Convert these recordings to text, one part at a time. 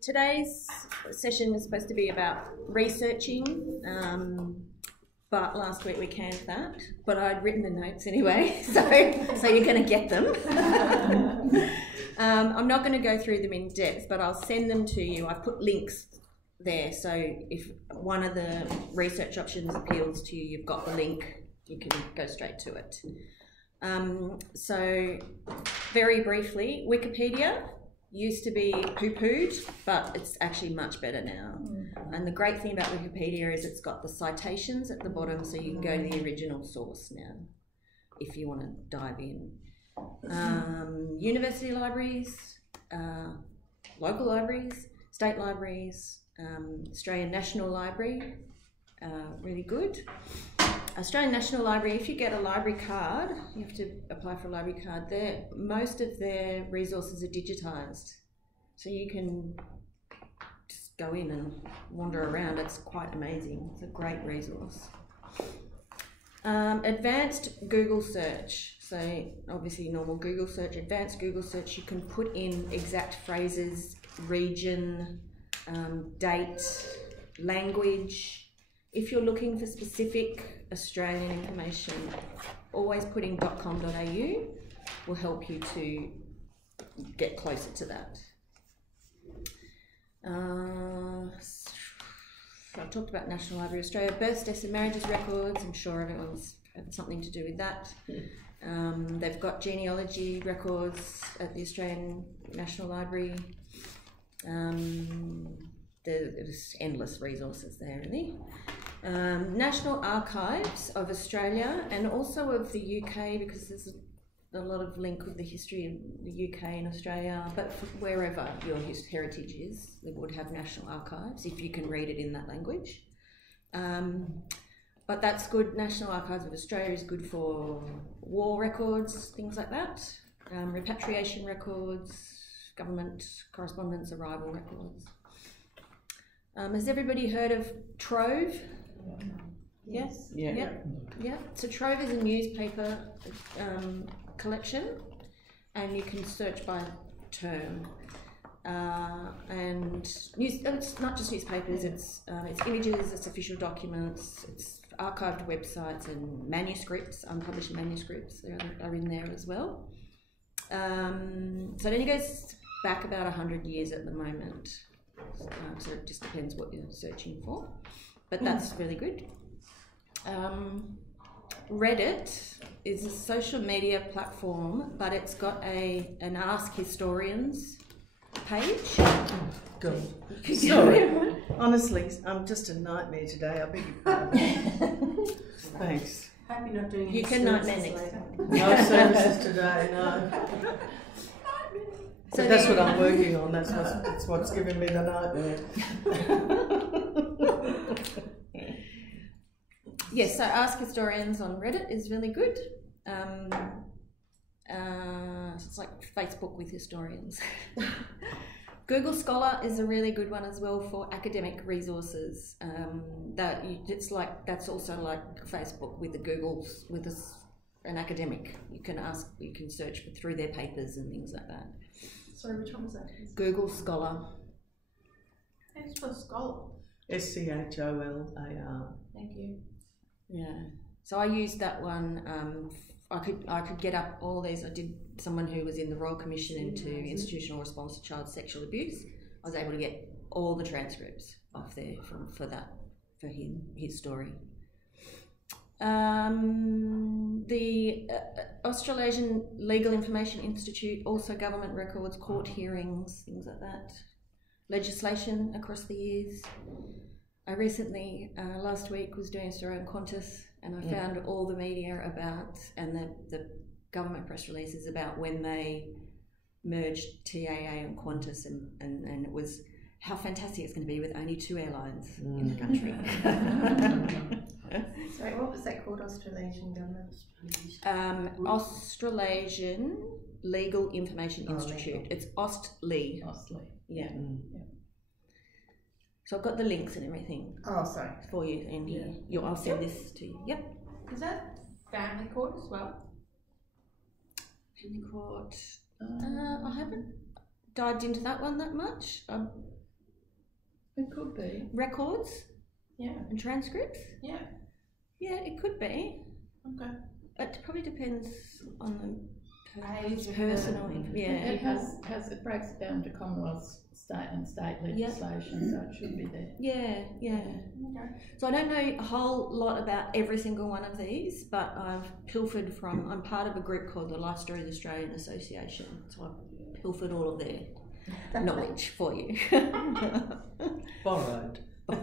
today's session is supposed to be about researching, but last week we canned that. But I'd written the notes anyway, so you're going to get them. I'm not going to go through them in depth, but I'll send them to you. I've put links there, so if one of the research options appeals to you, you've got the link, you can go straight to it. So very briefly, Wikipedia used to be poo-pooed, but it's actually much better now. And the great thing about Wikipedia is it's got the citations at the bottom, so you can go to the original source now if you want to dive in. University libraries, local libraries, state libraries, Australian National Library, really good. Australian National Library, if you get a library card, you have to apply for a library card. Most of their resources are digitised, so you can just go in and wander around. It's quite amazing. It's a great resource. Advanced Google search. So obviously normal Google search, advanced Google search, you can put in exact phrases, region, date, language. If you're looking for specific Australian information, always putting .com.au will help you to get closer to that. I talked about National Library of Australia, births, deaths and marriages records. I'm sure everyone's had something to do with that. They've got genealogy records at the Australian National Library. There's endless resources there, really. National Archives of Australia and also of the UK, because there's a lot of link with the history of the UK and Australia, but wherever your heritage is, they would have National Archives if you can read it in that language. But that's good. National Archives of Australia is good for war records, things like that, repatriation records, government correspondence, arrival records. Has everybody heard of Trove? Yes? Yeah. So Trove is a newspaper collection, and you can search by term. And it's not just newspapers, it's images, it's official documents, it's archived websites and manuscripts, unpublished manuscripts are in there as well. So it only goes back about 100 years at the moment. So it just depends what you're searching for, but that's really good. Reddit is a social media platform, but it's got an Ask Historians page. Good. Sorry, honestly, I'm just a nightmare today. I beg your pardon. Thanks. Hope you're not doing You can nightmare next time. No services today, no. So that's what I'm working on. That's what's giving me the nightmare. Yes, so Ask Historians on Reddit is really good. It's like Facebook with historians. Google Scholar is a really good one as well for academic resources. That's also like Facebook with the Googles with an academic. You can search through their papers and things like that. Sorry, which one was that? Google Scholar. How do you spell scholar? SCHOLAR. Thank you. Yeah. So I used that one. I could get up all these. I did someone who was in the Royal Commission into institutional response to child sexual abuse. I was able to get all the transcripts off there for his story. The Australasian Legal Information Institute, also government records, court hearings, things like that. Legislation across the years. I recently, last week, was doing a story on Qantas, and I found all the media about, and the government press releases about when they merged TAA and Qantas, and it was how fantastic it's going to be with only 2 airlines in the country. Sorry, what was that called? Australasian Government? Australasian Legal Information Institute. It's AustLe. Yeah. So I've got the links and everything. Oh, sorry. For you, Andy. Yeah. I'll send this to you. Yep. Is that family court as well? Family court. I haven't dived into that one that much. It could be. Records Yeah. and transcripts. Yeah. Yeah, it could be. Okay. It probably depends on the Age of personal. the- Yeah. It it breaks it down to Commonwealth, state and state legislation, so it should be there. Yeah, yeah. Okay. So I don't know a whole lot about every single one of these, but I've pilfered from, I'm part of a group called the Life Stories Australian Association, so I've pilfered all of their knowledge for you. Borrowed. What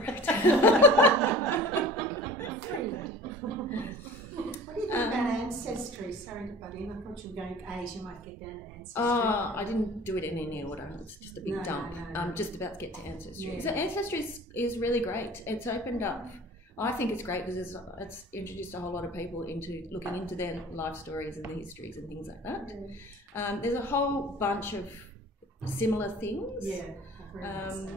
do you think about ancestry? Sorry to butt in. I thought you were going to Asia, you might get down to ancestry. Oh, I didn't do it in any order. It's just a big No, dump. no. I'm just about to get to Ancestry. Yeah. So Ancestry is really great. It's opened up. I think it's great because it's introduced a whole lot of people into looking into their life stories and the histories and things like that. There's a whole bunch of similar things. Yeah. I've read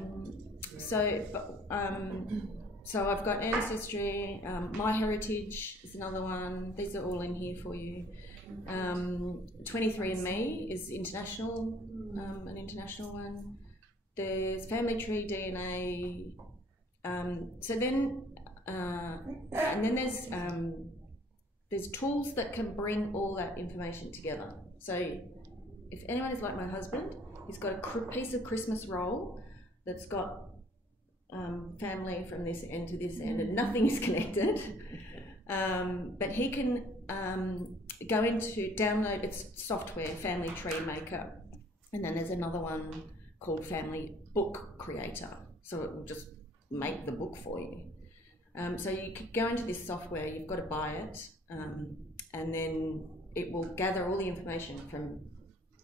So I've got Ancestry, My Heritage is another one. These are all in here for you. 23andMe is international, an international one. There's Family Tree DNA. And then there's tools that can bring all that information together. So if anyone is like my husband, he's got a piece of Christmas roll that's got family from this end to this end, and nothing is connected. But he can go into download its software, Family Tree Maker, and then there's another one called Family Book Creator. So it will just make the book for you. So you could go into this software. You've got to buy it, and then it will gather all the information from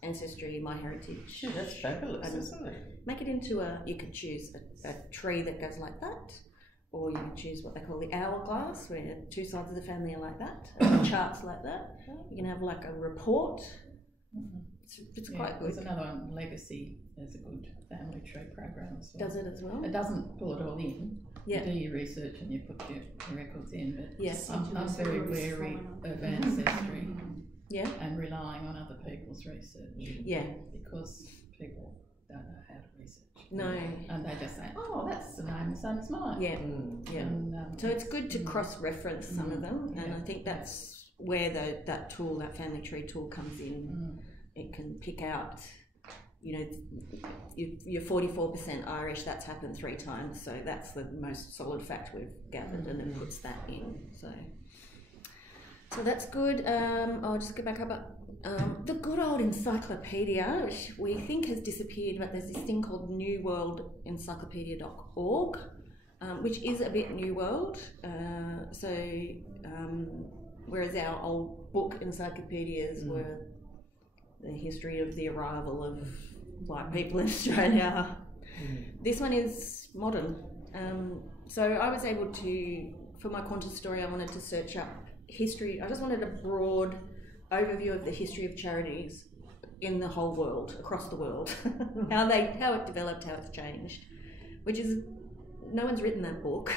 Ancestry, My Heritage. Gee, that's fabulous, isn't it? Make it into you could choose a tree that goes like that, or you can choose what they call the hourglass, where two sides of the family are like that, and the charts like that. You can have like a report. It's quite good. There's another one, Legacy. There's a good family tree program as well. Does it as well? It doesn't pull it all in. Yeah. You do your research and you put your records in, but Yes. I'm very wary of Ancestry Yeah. and relying on other people's research. Yeah. Because people don't know how to research. No. And they just say, oh, that's the name the same as mine. Yeah. Yeah. And, So it's good to cross-reference some of them, and Yeah. I think that's where that tool, that family tree tool, comes in. It can pick out, you're 44% Irish. That's happened 3 times, so that's the most solid fact we've gathered, and it puts that in. So that's good. I'll just go back up. The good old encyclopedia, which we think has disappeared, but there's this thing called newworldencyclopedia.org, which is a bit New World. Whereas our old book encyclopedias were the history of the arrival of white people in Australia. This one is modern. So I was able to, for my Qantas story, I wanted to search up history. I just wanted a broad overview of the history of charities in the whole world, across the world, how it developed, how it's changed, which is, no one's written that book.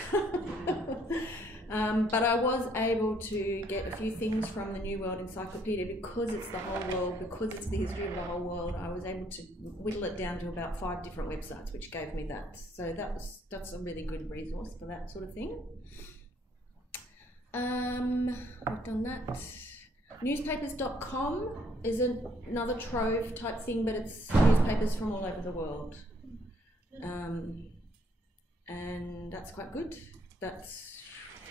But I was able to get a few things from the New World Encyclopedia because it's the whole world, because it's the history of the whole world. I was able to whittle it down to about 5 different websites, which gave me that. So that's a really good resource for that sort of thing. I've done that. Newspapers.com is another Trove type thing, but it's newspapers from all over the world. And that's quite good.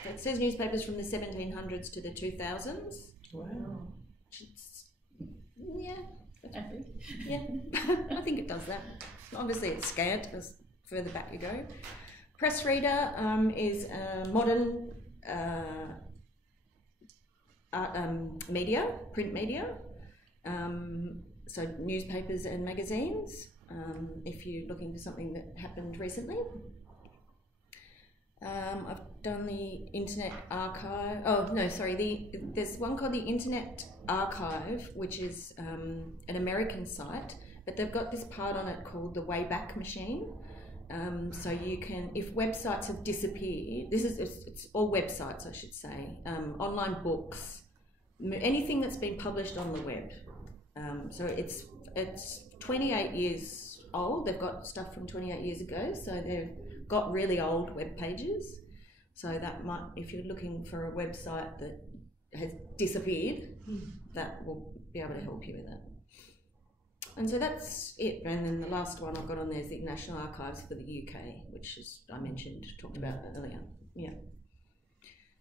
It says newspapers from the 1700s to the 2000s. Wow. Yeah, yeah. I think it does that. Obviously, it's scant as further back you go. Press Reader is modern media, print media. So newspapers and magazines. If you're looking for something that happened recently. I've done the Internet Archive. Oh no, sorry. There's one called the Internet Archive, which is an American site, but they've got this part on it called the Wayback Machine. So you can, if websites have disappeared, it's all websites, I should say, online books, anything that's been published on the web. So it's it's 28 years old. They've got stuff from 28 years ago, so they've got really old web pages. So that might, if you're looking for a website that has disappeared, that will be able to help you with that. And so that's it. And then the last one I've got on there is the National Archives for the UK, which is, I mentioned, talked about earlier. Yeah.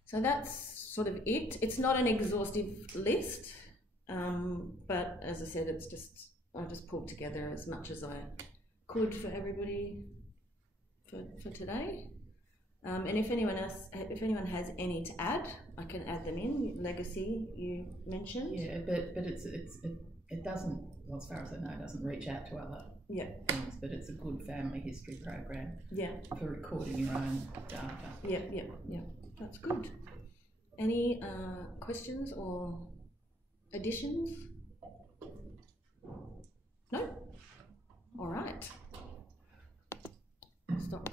So that's sort of it. It's not an exhaustive list, but as I said, it's just, I just pulled together as much as I could for everybody for today. And if anyone has any to add, I can add them in. Legacy, you mentioned. Yeah, but it doesn't, well, as far as I know, it doesn't reach out to other things, but it's a good family history program. Yeah. For recording your own data. Yeah. That's good. Any questions or additions? No? All right. Stop.